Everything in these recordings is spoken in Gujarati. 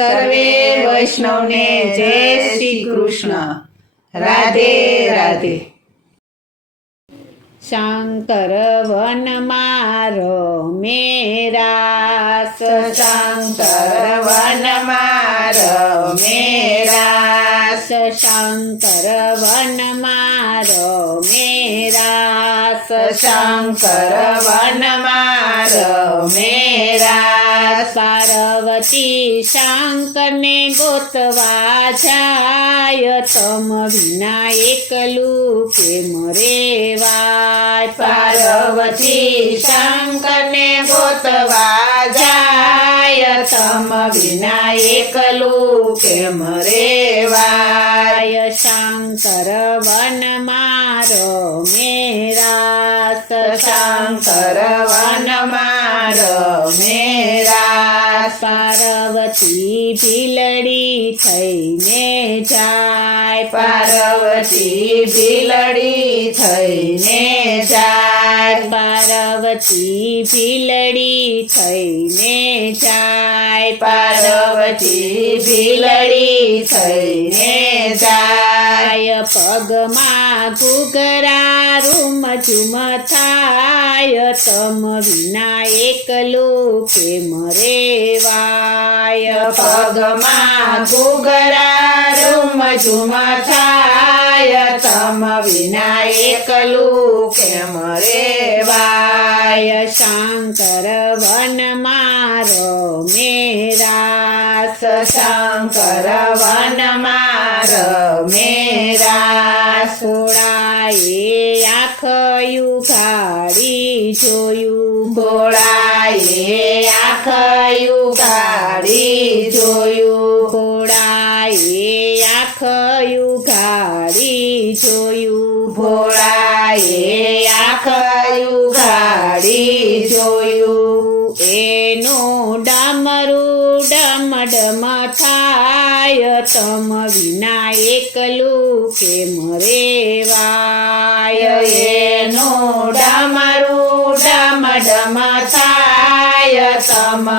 સર્વે વૈષ્ણવને જય શ્રી કૃષ્ણ. રાધે રાધે. શંકર વન મારો મેરા શંકર વન મારો મેરા શંકર વન મારો મેરા શંકર વન મારો મેરા પાર્વતી શંકરને ગોતવા જાય, તમ વિના એકલું કેમ રેવાય? પાર્વતી શંકરને ગોતવા જાય, તમ વિના એકલું કેમ રેવાય? શંકર વન મારો મેરા શંકર વન ભીલડી થઈને જાય પાર્વતી ભીલડી થઈને જાય. પાર્વતી ભીલડી થઈને જાય. પાર્વતી ભીલડી થઈને જાય. જાય પગમાં ઘૂઘરા રૂમ ઝુમ થાય, તમ વિના એકલું મરે રેવાય? પગમાં ઘૂઘરા રૂમ ઝુમ થાય, તમ વિના એકલું કેમ રેવાય? શંકર વન મારો મેરા શંકર વન સોળાએ આખયું ગાડી જોયું. ભોળાએ આખયું ગાડી જોયું. ભોળાએ આખયું ગાડી જોયું. ભોળાએ આખયું ગાડી જોયું. એનું ડામરું ડમ ડમ થાય. તમ વિના એકલું કે રેવાય?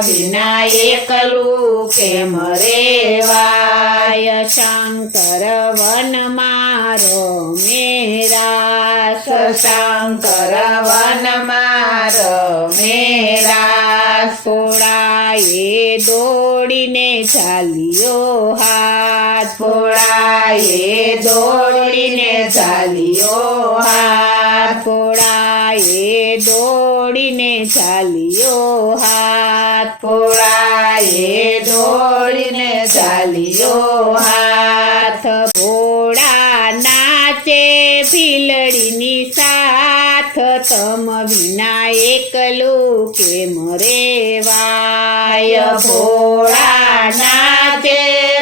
વિના એકલું કેમ રેવાય શંકર વન મારો મેરા. શંકર વન મારો મેરા. સોળાએ દોડીને ચાલ્યો હાથ. ભોળાએ દોડીને ચાલ્યો હાથ. ઘોડાએ દોડીને ચાલ્યો હાથ. ભોળાએ દોડીને ચાલ્યો હાથ ઘોડા નાચે ભીલડીની સાથ, તમ વિના એકલું કેમ રેવાય? ભોળા નાચે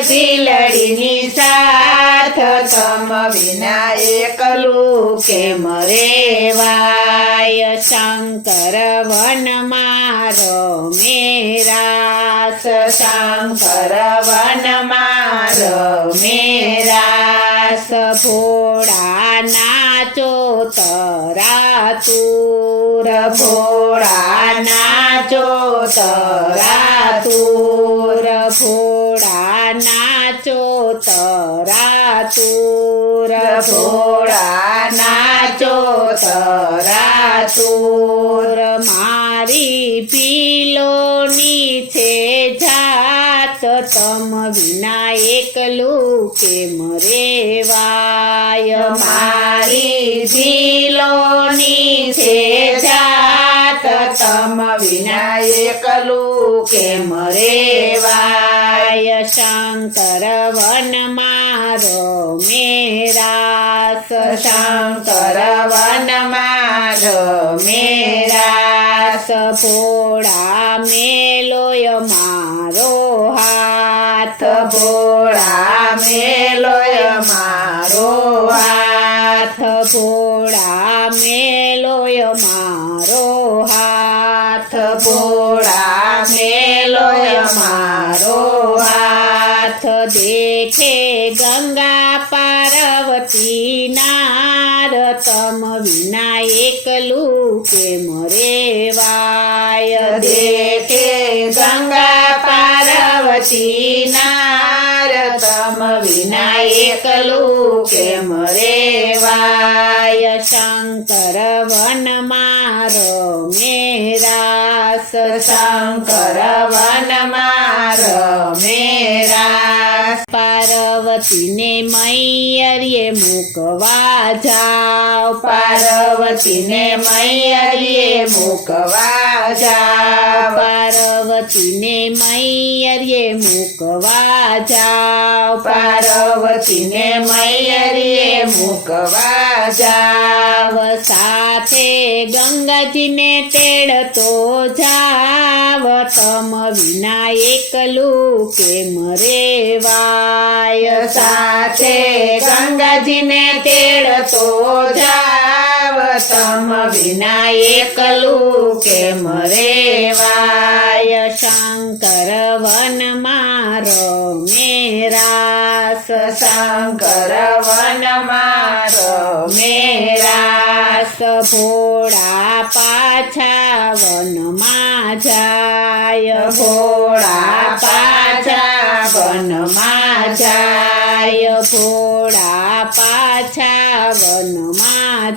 ભીલડીની સાથ, તમ વિના એકલું કેમ રેવાય? શંકર વનમાં મારો મેરા શંકર વન મારો મેરા ભોળા નાચો તરા તુર ભોળા નાચો તરા તુર ભોળા નાચો તરા તુર ભોળા નાચો તરા વિના એકલું મરે વાય. મારી ભીલોની છે જાત તમ વિના એકલું મરે વાય. શંકર વન મારો મેરાસ. શંકર વન મારો મેરાસ. ભોળા મેલોય મારો તમ વિના એકલું મરે વાય દેખે ગંગા પાર્વતી પાર્વતીને મૈયરીએ મૂકવા જાઓ. પાર્વતીને મૈયરીએ મૂકવા જાઓ. પાર્વતીને મૈયરીએ મૂકવા જાઓ. પાર્વતીને મૈયરીએ મૂકવા જાવ સાથે ગંગાજીને તેડતો જાવ તમ વિના કે મરે વાય સાથે ગંગાજીને તેડતો જાવ. તમ વિના એકલું કેમ રેવાય શંકર વનમાં રમેરાસ શંકર વનમાં મેરા ભોળા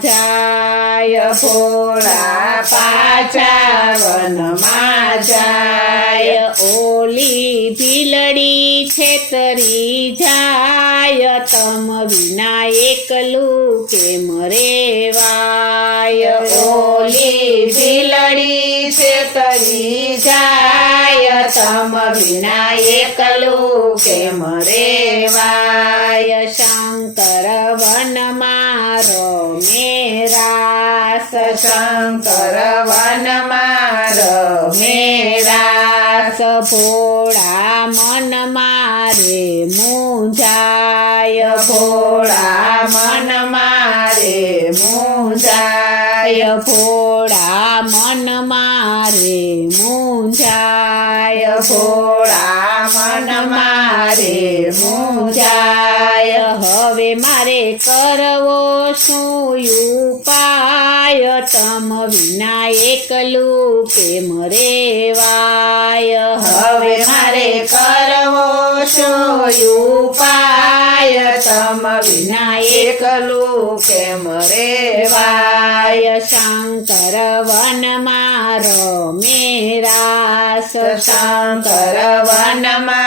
જાય ભોળા પાછા વનમાં જાય ઓલી ભીલડી છેતરી જાય, તમ વિના એકલું કેમ રેવાય? ઓલી ભીલડી છે તરી જાય, તમ વિના એકલું કેમ રેવાય? શંકર રમેરાસ શંકર વનમાં મેરા ભોળા મન મારે મુંજાય ભોળા મન મારે મુંજાય ભોળા તમ વિના એકલું મરે રેવાય હવે મારે કરવો શું ઉપાય. તમ વિના એકલું કેમ રેવાય શંકર વનમાં રમેરાસ શંકર વનમાં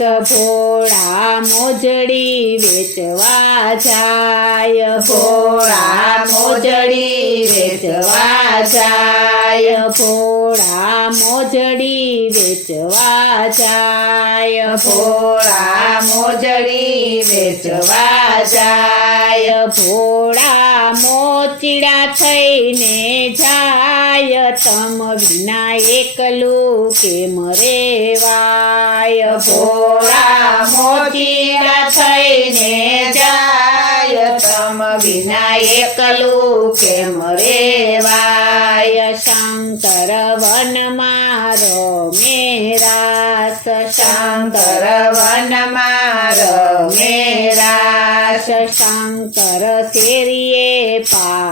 મેરા ભોળા મોજડી વેચવા જાય. ભોળા મોજડી વેચવા જાય. ભોળા મોજડી વેચવા જાય. ભોળા મોજડી વેચવા જાય. ભોળા મોચીડા થઈને જાય. તમ વિના એકલું મરે વાય ભોળા મોતીડા થઈને જાય તમ વિના એકલું મરે વાય શંકર વનમાં રમેરાસ શંકર વનમાં મેરા શંકર શેરીએ સાદ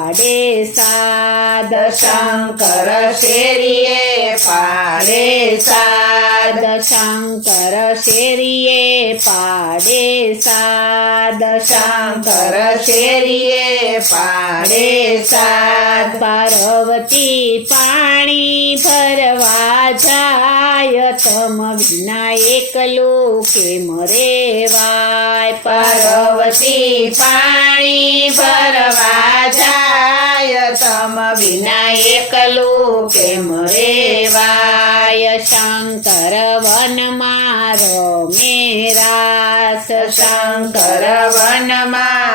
શંકર શેરીએ પાડે સાદ શંકર શેરીએ પાડે સાદ શંકર શેરીએ પાડે સાદ પાર્વતી પાણી ભરવા જાય તમ વિના એકલું કેમ રેવાય પાર્વતી પાણી ભરવા જાય તમ વિના એકલું કેમ રેવાય શંકર વન મારો મેરાસ શંકર વનમાં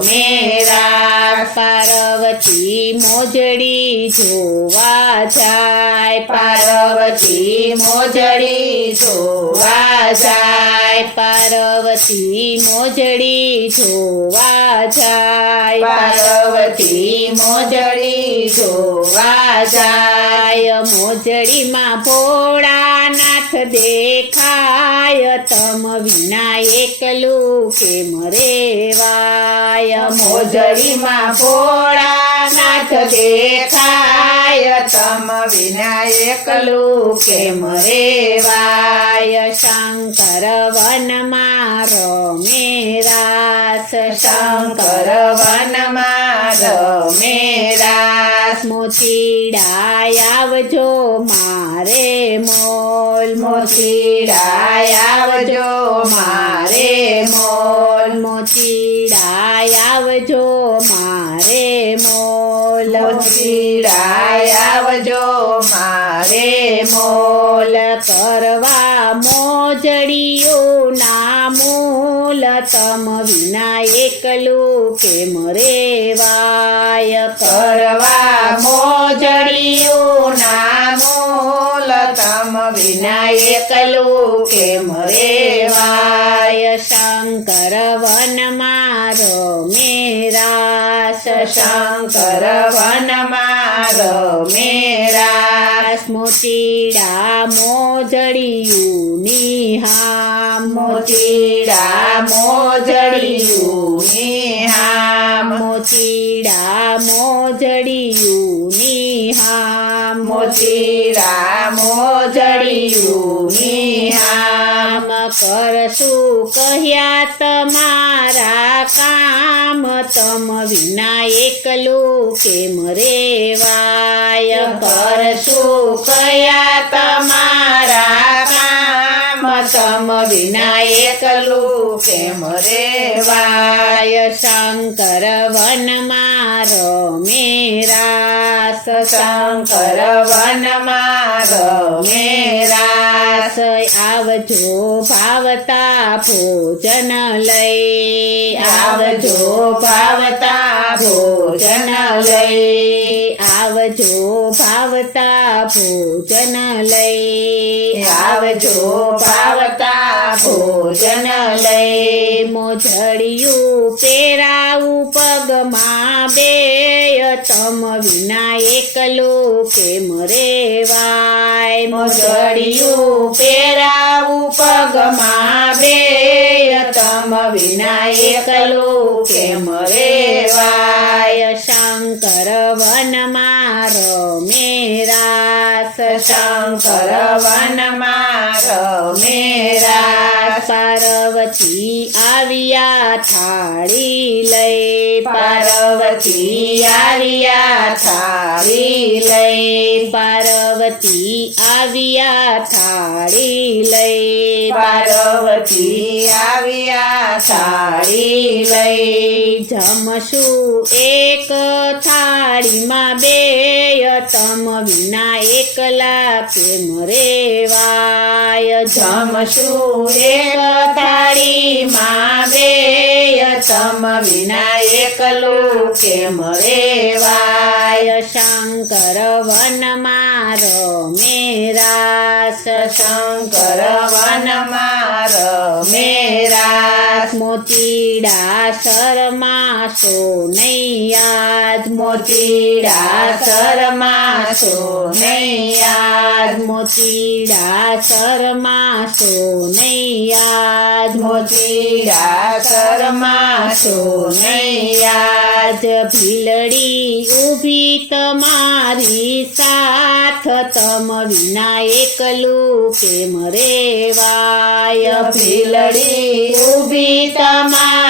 મેરા પાર્વતી મોજડી જોવા જાય, પાર્વતી મોજડી જોવા જાય, પાર્વતી મોજડી જોવા જાય, પાર્વતી મોજડી જોવા જાય, મોજડીમાં ભોળાનાથ વિના એકલું કેમ રેવાય મોજડીમાં ભોળાનાથ દેખાય. જાય તમ વિના એકલું કેમ રેવાય શંકર વનમાં રમે રાસ શંકર વનમાં રમે રાસ મોતીડા આવજો મારે મોલ મોતીડા આવજો મારે મોલ મોતીડા આવજો મારે મોલ આવજો મારે મોલ કરવા મોજડીઓ ના મોલ. તમ વિના એકલું કેમ રેવાય? કરવા મોજડીયું ના મોલ. તમ વિના એકલું કેમ રેવાય શંકર વનમાં મેરા રાસ મોતીડા મોજડિયું મોતીડા મોજડીયું કરશું કહ્યા તમારા કામ? તમ વિના એકલું કેમ રેવાય? કરશું કયા તમારા કામ? તમ વિના એકલું કેમ રેવાય? શંકર વનમાં રમે રાસ. શંકર વનમાં રમે રાસ આવજો, ભાવતા ભોજન લઈ. આવજો, ભાવતા ભોજન લઈ. આવજો, ભાવતા ભોજન લઈ. આવજો, ભાવતા ભોજન લઈ. મોજડિયું પેરાવું પગમાં બે તમ વિના એકલું કેમ રેવાય મોજડિયું પેરાવું પગમાં બે તમ વિના એકલું કેમ રેવાય શંકર વનમાં રમે રાસ શંકર વનમાં રમે રાસ પાર્વતી આવ્યા થાળી લઈ. પાર્વતી આવ્યા થાળી લઈ. પાર્વતી આવ્યા થાળી લઈ. પાર્વતી આવ્યા થાળી લઈ. જમશું એક થાળીમાં બે તમ વિના એકલા કેમ રેવાય? જમશું એક થાળીમાં બે તમ વિના એકલું કેમ રેવાય શંકર વન રમે મેરાસ શંકર વન મારો રમે રાસ મોતીડા શરમાશો નૈયાદ મોતીડા શરમાશો નૈયાદ મોતીડા શરમાશો નૈયાદ મોતીડા શરમાશો નૈયાદ ભીલડી ઊભી તમારી સાથ તમ વિના એકલું કેમ રેવાય? ભીલડી ઊભી તમારી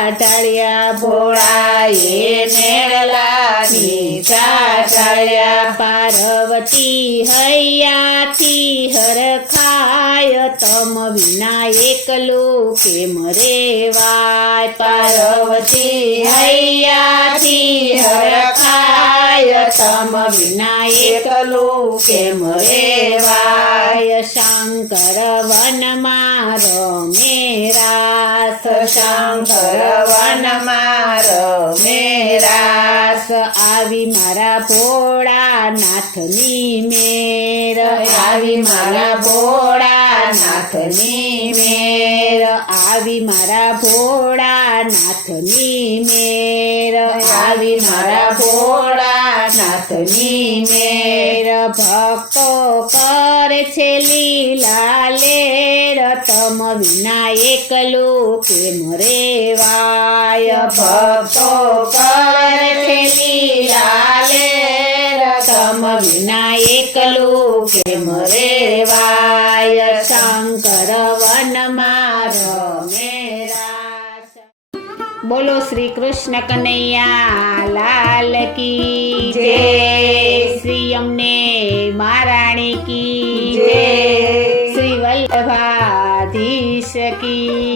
નેણલાની ચાઢળ્યા બોળાએ નેણલાની ચાટળ્યા પોળાએ નેણલાની ચાઢળ્યા બોળાએ નેણલાની ચાટળ્યા પાર્વતી હૈયાથી હરખાય તમ વિના એકલું કેમ રેવાય પાર્વતી હૈયાથી હરખાય તમ વિના એકલું કેમ રેવાય શંકર વનમાં આવી મારા ભોળા નાથની મેર. આવી મારા ભોળા નાથની મેર. આવી મારા ભોળા નાથની મેર. આવી મારા ભોળા નાથની મેર. ભક્તો કરે છે લીલા લેર તમ વિનાયક લોકે કેમ રેવાય ભક્તો કરે છે લીલા લેર તમ વિના એકલું કેમ શંકર વનમાં બોલો શ્રી કૃષ્ણ કનૈયા લાલ કી જય. શ્રી અમને મહારાણી કી જય. વલ્લભાધીશ કી